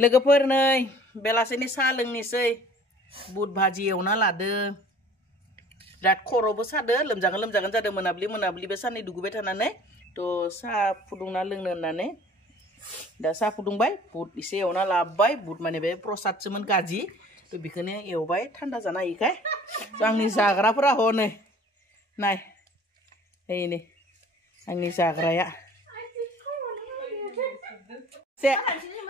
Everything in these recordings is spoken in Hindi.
लोगोफोर नै बेलासिनि साहा लोंनोसै बुट भाजी एवना लादो बिराद खर'बो सादो लोमजागोन जादों मोनाब्लिबो साननै दुगैबाय थानानै थ' साहा फुदुंना लोंनो होननानै दा साहा फुदुंबाय बुट एसे एवना लाबाय बुट माने बे प्रसादसोमोन गाजि थ' बेखौनो एवबाय थान्दा जाना हायोखाय आंनि जाग्राफोरा हनै नाय नै आंनि जाग्राया से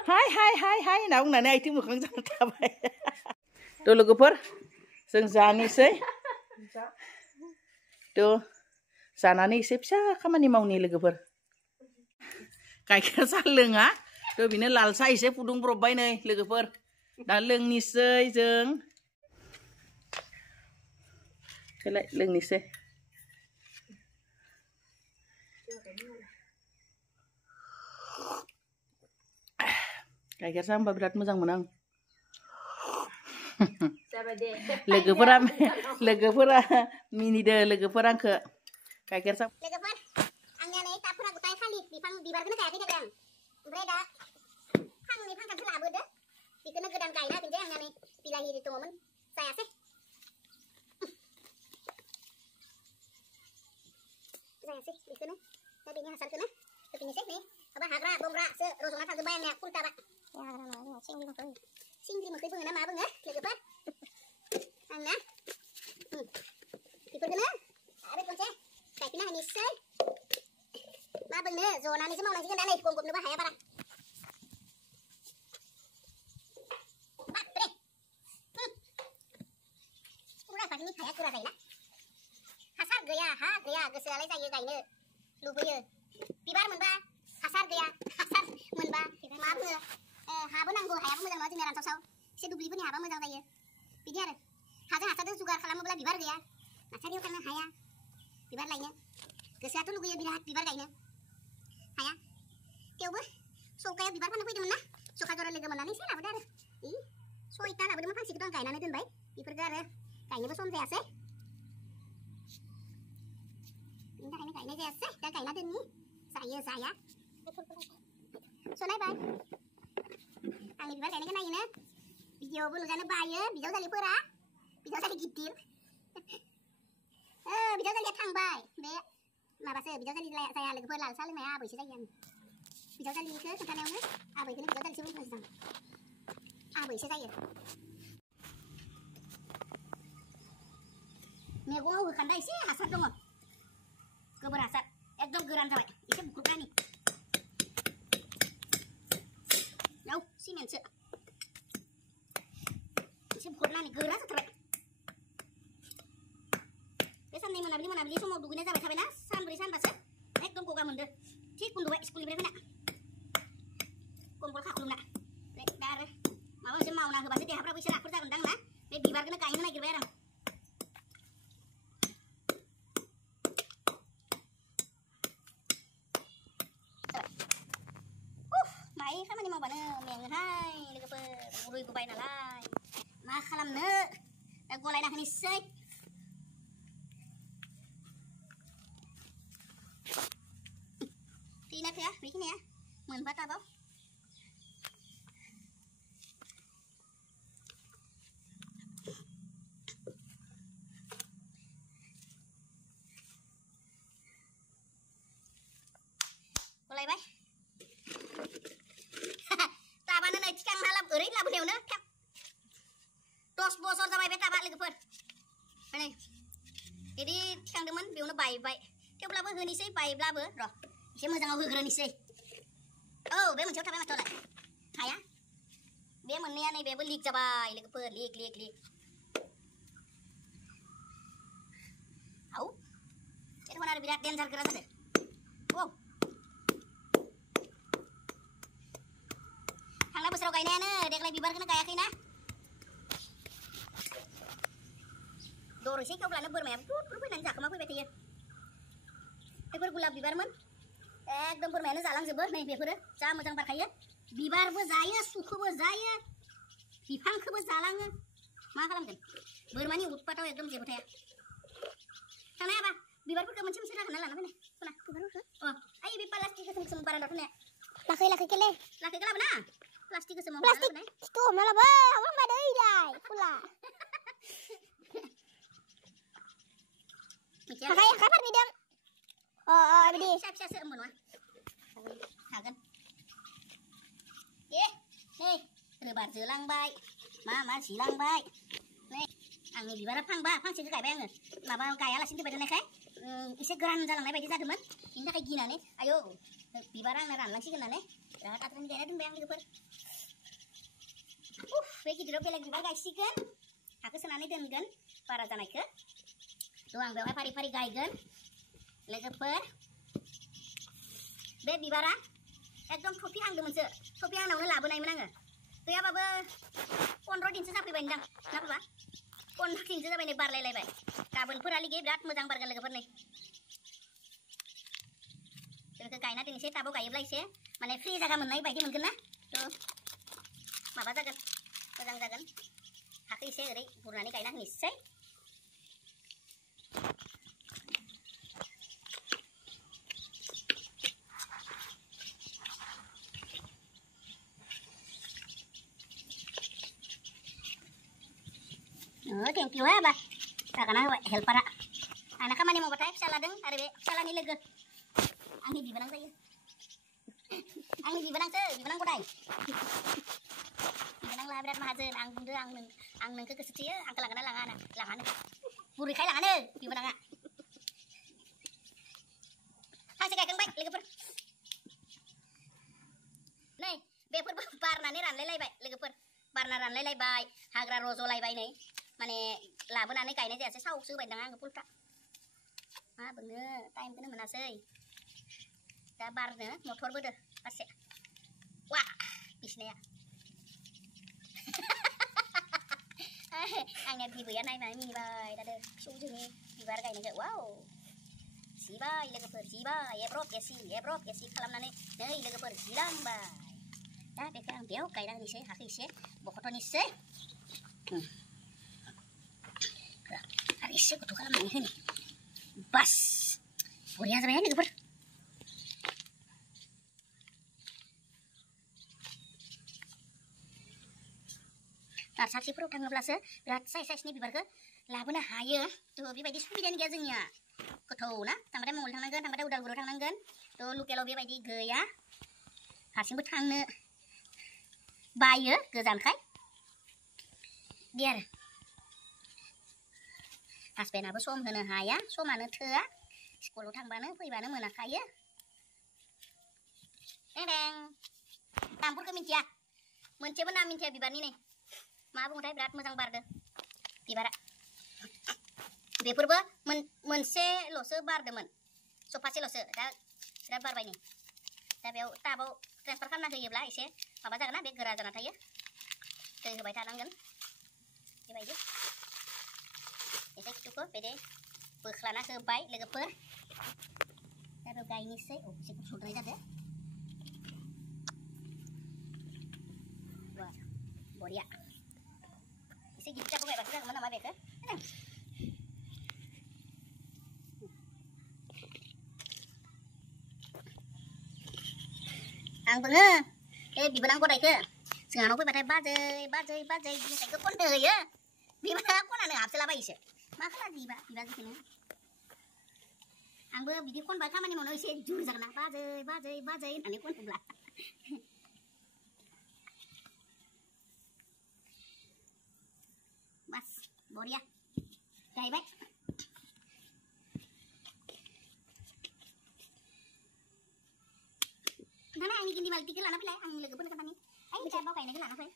हाय हाय हाय हाय होनना बुंनानै आथिं मोखां जाना थाबाय थ' लोगोफोर जों जानोसै थ' जानानै एसे फिसा खामानि मावनि लोगोफोर गाइखेर साहा लोङा थ' बिनो लाल साहा एसे फुदुंब्रबबाय नै लोगोफोर दा लोंनोसै जों लोंनोसै गाइखेर साहा होनबा बिराद मोजां मोनो आं लोगोफोरा मिनिदो लोगोफोर आंखो गाइखेर साहा लोगोफोर आंनिया नै टाबफोरा गथाय खालि बिफां बिबारखौनो गायाखै देग्लाय आं ओमफ्राय दा फांनै फांथामसो लाबोदो बेखौनो गोदान गायना होफिनदो आंनिया नै बिलाहि दङमोन जायासै बेखौनो दा बेनि हासारखौनो होफिननोसै नै माबा हाग्रा बंग्रासो रज'ना थाजोब्बाय आंनिया कुलटाबा सिंग्रि मोखै बुङो ना मा बुङो लोगोफोर आंना बेफोरखौनो आरो खनसे गायफिनना होनोसै मा बुंनो जनानैसो मावनांसिगोन दा नै गंगबनोबो हाया बारा बापरे फुरा फारसेनि हाया गोरा जायोना हासार गैया हा गैया गोसोआलाय जायो गायनो लुबैयो बिबार मोनबा हासार गैया हासार मोनबा मा बुङो हाबो नांगौ हायाबो मोजां नङा जोंनिया रानसावसाव एसे दुब्लिफोरनि हाबा मोजां जायो बिदि आरो हाजों हासारजों जुगार खालामोब्ला बिबार गैया नार्सारियाव थांनो हाया बिबार लायनो गोसोआथ' लुगैयो बिराद बिबार गायनो हाया थेवबो सौकायाव बिबार फाननो फैदोंमोन ना सखा जरा लोगो मोननानै एसे लाबोदो आरो सयता लाबोदोंमोन फांसेखौथ' आं गायनानै दोनबाय बेफोरखौ आरो गायनोबो सम जायासै बिनि थाखायनो गायनाय जायासै दा गायना दोननि जायो जाया सनायबाय आंनि बिबार गायनायखौ नायोनो भिडिअबो नुजानो बायो बिजावजालिफोरा बिजावजालि गिदिर बिजावजालिया थांबाय बे माबासो बिजावजालि जाया लोगोफोर लाल साहा लोंनाया आबैसो जायो आं बिजावजालिखौ खोन्थानायावनो आबैखौनो बिजावजालिसो बुंफ्लांसै आं आबैसो जायो मैगङाव होखान्दा एसे हासार दङ गोबोर हासार एकदम गोरान जाबाय एसे बुख्रुबनानै औ सिमेन्टसो एसे बुख्रुबनानै गोरा जाथारबाय बे साननै मोनाबिलि समाव दुगैनाय जाबाय थाबायना सानब्रै सानबासो एकदम गगा मोनदो थिग उन्दुबाय स्कुलनिफ्राय फैना कम्बल खाख्लुमना दा आरो माबा मोनसे मावना होबासो देहाफ्राबो एसे राफोद जागोनदां ना बे बिबारखौनो गायनो नागिरबाय आरो माइ खामानि मावबानो मेङोहाय लोगोफोर बुरैबोबाय नालाय मा खालामनो दा गलायना होनोसै थैना थोआ बेखिनिया मोनबा टाबाव गलायबाय टाबानो नै थिखांना ओरैनो लाबोनायावनो 10 बोसोर जाबाय बे टाबा लोगोफोर नै बिदि थिखांदोंमोन बेयावनो बायबाय थेवब्लाबो होनोसै बायब्लाबो र' एसे मोजाङाव होग्रोनोसै औ बे मोनसेयाव थाबाय माथोलाय हाया बे मोननैया नैबेबो लिक जाबाय लोगोफोर लिक आव एरखन आरो बिराद डेन्जार गोरा जादों औ थांनाय बोसोराव गायनायानो देग्लाय बिबारखौनो गायाखैना दरसे खेवब्लानो बोरमाया फुट फैनानै जाखोमा फैबाय थायो बेफोर गुलाब बिबारमोन एकदम बोरमायानो जालांजोबो नै बेफोरो जा मोजां बारखायो बिबारबो जायो सुखौबो जायो बिफांखौबो जालाङो मा खालामगोन बोरमानि उतपाताव एकदम जेबो थाया थांनाय हाबा बिबारफोरखौ मोनसे मोनसे लागायना लाना फैनाय सना बिबारफोरखौ अ आइ बे प्लास्टिक गोसोम बारान्दाव थानाया लाखै केले लाखैखौ लाबोना plastik ke semua plastik tuh malah bah orang pada idai pula kayak kapan nih dong oh ini siap seembun wah hagen nih rebar jelang baik mama silang baik nih angin di mana pang sih kayak bayang maba kayak lah sini badannya kayak isi geran jalan baik di teman ini kayak gini nih ayo di barang neran langsung kena nih dah aturan kayak ada bayang di kepala bagi dulu lagi bagai sih kan aku senang nih dengan para tanah ke doang bawa pari gaigan lagi per be bibara ekdom topi hang demen se topi hang nauna labonaयमोन आङो गैयाबाबो 15 दिनसो जाफैबाय नोंदां नाबा 15 दिनसो जाबाय नै बारलायलायबाय गाबोनफोरा लिगे बिराद मोजां बारगोन लोगोफोर नै जोंखौ गायना दोननोसै टाबाव गायोब्ला एसे माने फ्रि जागा मोननाय बायदि मोनगोन ना थ' माबा जागोन मोजां जागोन हाखौ एसे ओरै बुरनानै गायना होनोसै thank you ya bah karena helper anak kamane mau batai salah deng are be salah ni lege angni bibanang saya angni bibanang bibanang kodai bibanang lah berat mahajen ang bunde ang neng ke kesetia ang kelangana langana buri kai langana bibanang ah hang se kang baik lege per nei be per barna ni ran lai lege per barna ran lai bai hagra rozo lai bai nei माने लाबोनानै गायनाय जायासै सावसो बायदां आङो फुलफ्रा मा बुंनो टाइमखौनो मोनासै दा बारनो मटर बोदो फारसे वा बिसिनाया आंनिया बिबैया नायनानै मिनिबाय थादों फिसौजोनि बिबार गायनायखौ वाव जिबाय लोगोफोर जिबाय एब्रब एसि खालामनानै नै लोगोफोर जिलांबाय दा बेखौ आं बेयाव गायना होनोसै हाखौ एसे बख'थ'नोसै Isi kutu kalau main bas burian sampai ini keper tar saksi pro tangga belasa berat size ni bibar ke labuna haye tuh bibaidi subidan dia jengnya kutu na tangga mau tangangan tangga udah buru tangangan tuh lu kalau bibaidi gaya hasil betangnya baye kezan kai biar Husband som hono haya, somaनो थोआ स्कुलाव थांबानो फैबानो मोनाखायो deng नामफोरखौ मिथिया मोनसेबो नाम मिथिया बिबारनि नै मा बुंथाय बिराद मोजां बारदो बिबारा बेफोरबो मोनसेल'सो बारदोंमोन सफासेल'सो दा बिराद बारबाय नै दा बेयाव टाबाव ट्रेन्सफार खालामना होयोब्ला एसे माबा जागोन ना बे गोरा जाना थायो दै होबाय थानांगोन बेबायदि एसे खिथुखौ बेदि बोख्लाना होबाय लोगोफोर दा बेयाव गायनोसै एसे गुसुद्राय जादो wah बरिया एसे गिदिर जाबो गायबासो जागौमोन नामा बेखौ आं बुङो ए बिबोनां गदायखौ जोंहानाव फैबाथाय बाजै बिनिखायनो खनदो होयो बिबोनाङा खनानो हाबसोलाबायोसो मा खालामो बिबाजैखौनो आंबो बिदि खनबा खामानि मावनो एसे जुर जागोन ना बाजै होननानै खनोब्ला बस बरिया गायबाय खोन्थाना आंनि गेन्दि मालतिखौ लाना फैलाय आं लोगोफोरनो खोन्थानि आइ टाइमाव गायनायखौ लाना फै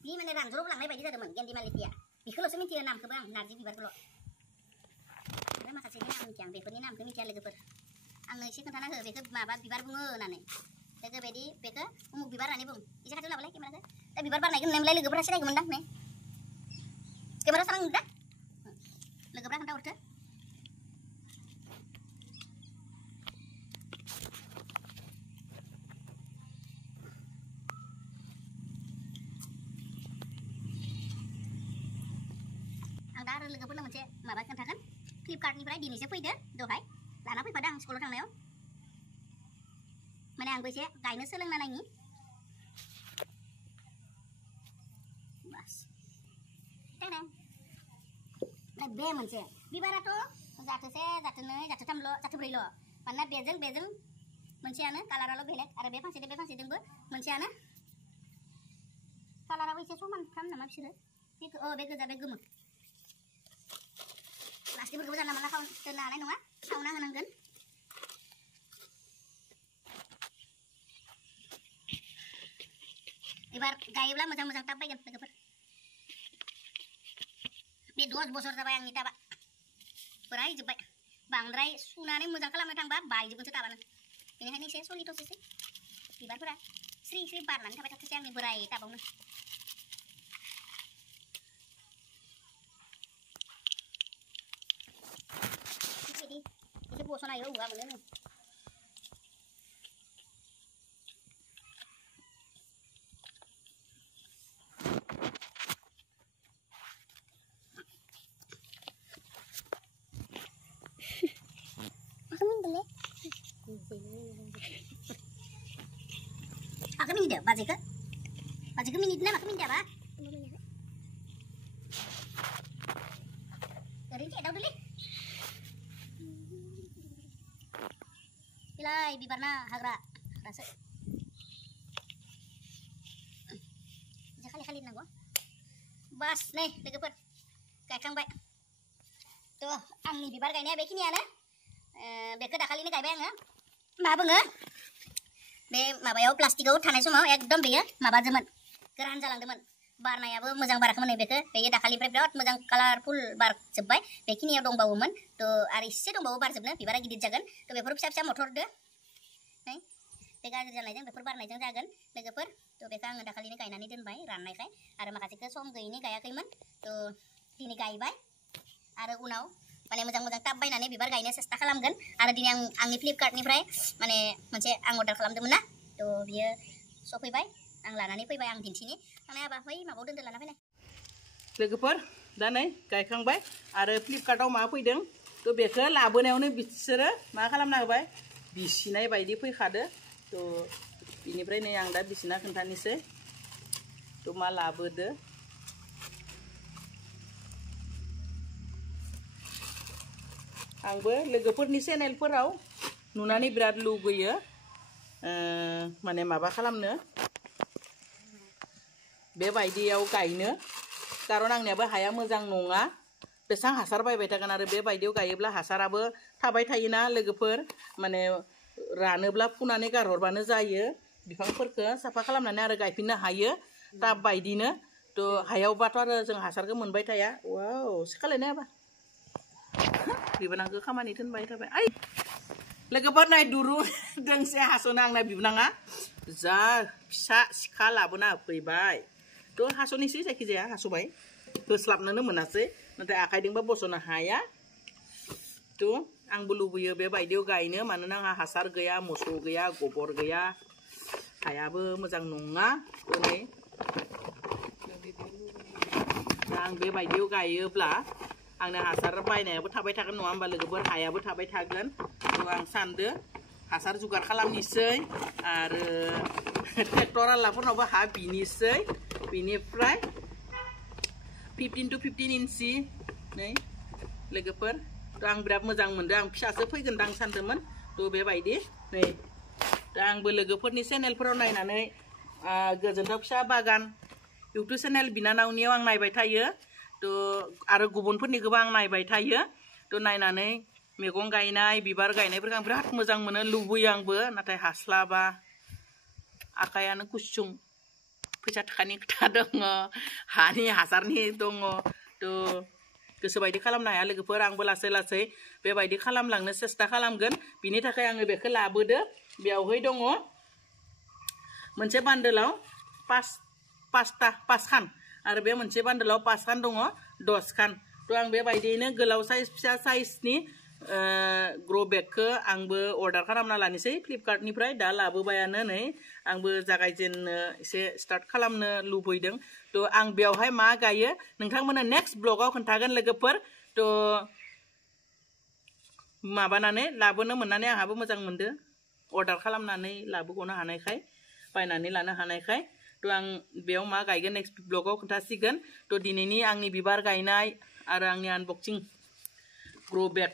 बि माने रानज्रब लांनाय बायदि जादोंमोन गेन्दि मालतिया बेखौल'सो मिथियो नामखौबो आं नार्जि बिबारखौल' आरो माखासेनि नाम मिथिया आं बेफोरनि नामखौ मिथिया लोगोफोर आंनो एसे खोन्थाना हो बेखौ माबा बिबार बुङो होननानै लोगो बायदि बेखौ उमुक बिबार होननानै बुं एसे खाथियाव लाबालाय केमेराखौ दा बिबार बारनायखौ नुनायमोनलाय लोगोफोरा सिनायगौमोन दां नै केमेरा सारां नुदों लोगोफ्रा खोन्थाहरथो आं दा आरो लोगोफोरनो मोनसे माबा खोन्थागोन फ्लिपकार्टनिफ्राय दिनैसो फैदो दहाय लाना फैफादों आं स्कुलाव थांनायाव माने आंबो एसे गायनो सोलोंना नायनि बे मोनसे बिबाराथ' जाथोसे जाथोनै जाथोथामल' जाथोब्रैल' मानोना बेजों मोनसेयानो कालाराल' बेलेग आरो बे फांसेजोंबो मोनसेयानो कालाराबो एसे समानफ्राम नामा बिसोरो बे गोजा बे गोमो प्लास्टिकफोरखौबो जानला मानला दोननो हानाय नङा सावना होनांगोन एबार गायोब्ला मोजां मोजां टाब बायगोन लोगोफोर बे 10 बोसोर जाबाय आंनि टाबा बोरायजोब्बाय बांद्राय सुनानै मोजां खालामनो थांबा बायजोबगोनसो टाबानो बेनिखायनो एसे सलिथ'सैसै बिबारफोरा स्रि स्रि बारनानै थाबाय थाथोंसै आंनि बोराय टाबावनो बेबायदि एसे बस'नायो औवा mono Aku minta bajikan minit na aku minta ba dari cek daw dulu pilai bibarna hagra rasa kali na gua bas nih logofor gaयखांबाय tuh आंनि बिबार गायनाया बेखिनियानो बेखौ दाखालिनो गायबाय आङो मा बुङो बे माबायाव प्लास्टिकआव थानाय समाव एकदम बेयो माबाजोमोन गोरान जालांदोंमोन बारनायाबो मोजां बाराखैमोन नै बेखौ बेयो दाखालिनिफ्राय बिराद मोजां कालारफुल बारजोब्बाय बेखिनियाव दंबावोमोन थ' आरो एसे दंबावो बारजोबनो बिबारा गिदिर जागोन थ' बेफोर फिसा फिसा मटरदो नै बे गाज्रि जानायजों बेफोर बारनायजों जागोन लोगोफोर थ' बेखौ आङो दाखालिनो गायनानै दोनबाय राननायखाय आरो माखासेखौ सम गैयैनि गायाखैमोन थ' दिनै गायबाय आरो उनाव माने मोजां मोजां टाब बायनानै बिबार गायनो सेस्था खालामगोन आरो दिनै आंनि फ्लिपकार्टनिफ्राय माने मोनसे आं अर्डार खालामदोंमोन ना थ' बियो सफैबाय आं लानानै फैबाय आं दिन्थिनि थांनाय आबा बै माबायाव दोनदो लाना फैनाय लोगोफोर दा नै गायखांबाय आरो फ्लिपकार्टआव मा फैदों थ' बेखौ लाबोनायावनो बिसोरो मा खालामना होबाय बिसिनाय बायदि फैखादो थ' बिनिफ्राय नै आं दा बिसिना खोन्थानोसै थ' मा लाबोदो आंबो लोगोफोरनि चेनेलफोराव नुनानै बिराद लुगैयो माने माबा खालामनो बेबायदियाव गायनो कारन आंनियाबो हाया मोजां नङा बेसां हासार बायबाय थागोन आरो बेबायदियाव गायोब्ला हासाराबो थाबाय थायोना लोगोफोर माने रानोब्ला फुनानै गारहरबानो जायो बिफांफोरखौ साफा खालामनानै आरो गायफिननो हायो टाब बायदिनो थ' हायावबाथ' आरो जों हासारखौ मोनबाय थाया वाव सिखालायनाय हाबा बिबोनांखौ खामानि दोनबाय थाबाय आइ लोगोफोर नाय दुरुं दोंसे हास'नो आंना बिबोनाङा जा फिसा सिखा लाबोना फैबाय थ' हास'नोसै जायखिजाया हास'बाय होस्लाबनोनो मोनासै नाथाय आखाइजोंबा बस'नो हाया थ' आंबो लुबैयो बेबायदियाव गायनो मानोना आंहा हासार गैया मोसौ गैया गोबोर गैया हायाबो मोजां नङा नै दा आं बेबायदियाव गायोब्ला आंनो हासार बायनायाबो थाबाय थागोन नङा होमबा लोगोफोर हायाबो थाबाय थागोन थ' आं सानदो हासार जुगार खालामनोसै आरो ट्रेक्टर आलाफोरनावबो हा बिनोसै बिनिफ्राय 15 to 15 इन्सि नै लोगोफोर थ' आं बिराद मोजां मोनदों आं फिसासो फैगोनदां सानदोंमोन थ' बेबायदि नै दा आंबो लोगोफोरनि चेनेलफोराव नायनानै गोजोनथाव फिसा बागान इउटुब चेनेल बिनानावनियाव आं नायबाय थायो थ' आरो गुबुनफोरनिखौबो आं नायबाय थायो थ' नायनानै मैगं गायनाय बिबार गायनायफोरखौ आं बिराद मोजां मोनो लुबैयो आंबो नाथाय हास्लाबा आखायानो गुसुं फैसा थाखानि खोथा दङ हानि हासारनि दङ थ' गोसोबायदि खालामनो हाया लोगोफोर आंबो लासै लासै बेबायदि खालामलांनो सेस्था खालामगोन बिनि थाखाय आङो बेखौ लाबोदो बेयावहाय दङ मोनसे बान्डोलाव 5 खान आरो बे मोनसे बान्डोलाव 5 खान दङ 10 खान थ' आं बेबायदियैनो गोलाव साइज फिसा साइजनि ग्र' बेगखौ आंबो अर्डार खालामना लानोसै फ्लिपकार्टनिफ्राय दा लाबोबायानो नै आंबो जागायजेननो एसे स्टार्ट खालामनो लुबैदों थ' आं बेवहाय मा गायो नोंथांमोननो नेक्स्ट ब्लगाव खोन्थागोन लोगोफोर थ' माबानानै लाबोनो मोननानै आंहाबो मोजां मोनदों अर्डार खालामनानै लाबोगनो हानायखाय बायनानै लानो हानायखाय थ' आं बेयाव मा गायगोन नेक्स्ट ब्लगाव खोन्थासिगोन थ' दिनैनि आंनि बिबार गायनाय आरो आंनि आनबक्सिं ग्र' बेग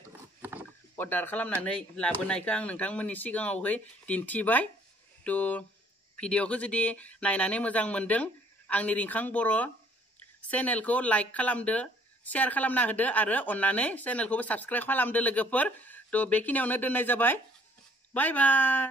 अर्डार खालामनानै लाबोनायखौ आं नोंथांमोननि सिगाङावहाय दिन्थिबाय थ' भिडिअखौ जुदि नायनानै मोजां मोनदों आंनि रिंखां बर' चेनेलखौ लाइक खालामदो शेयार खालामना होदो आरो अन्नानै चेनेलखौबो साबस्क्राइब खालामदो लोगोफोर थ' बेखिनियावनो दोननाय जाबाय बाय बाय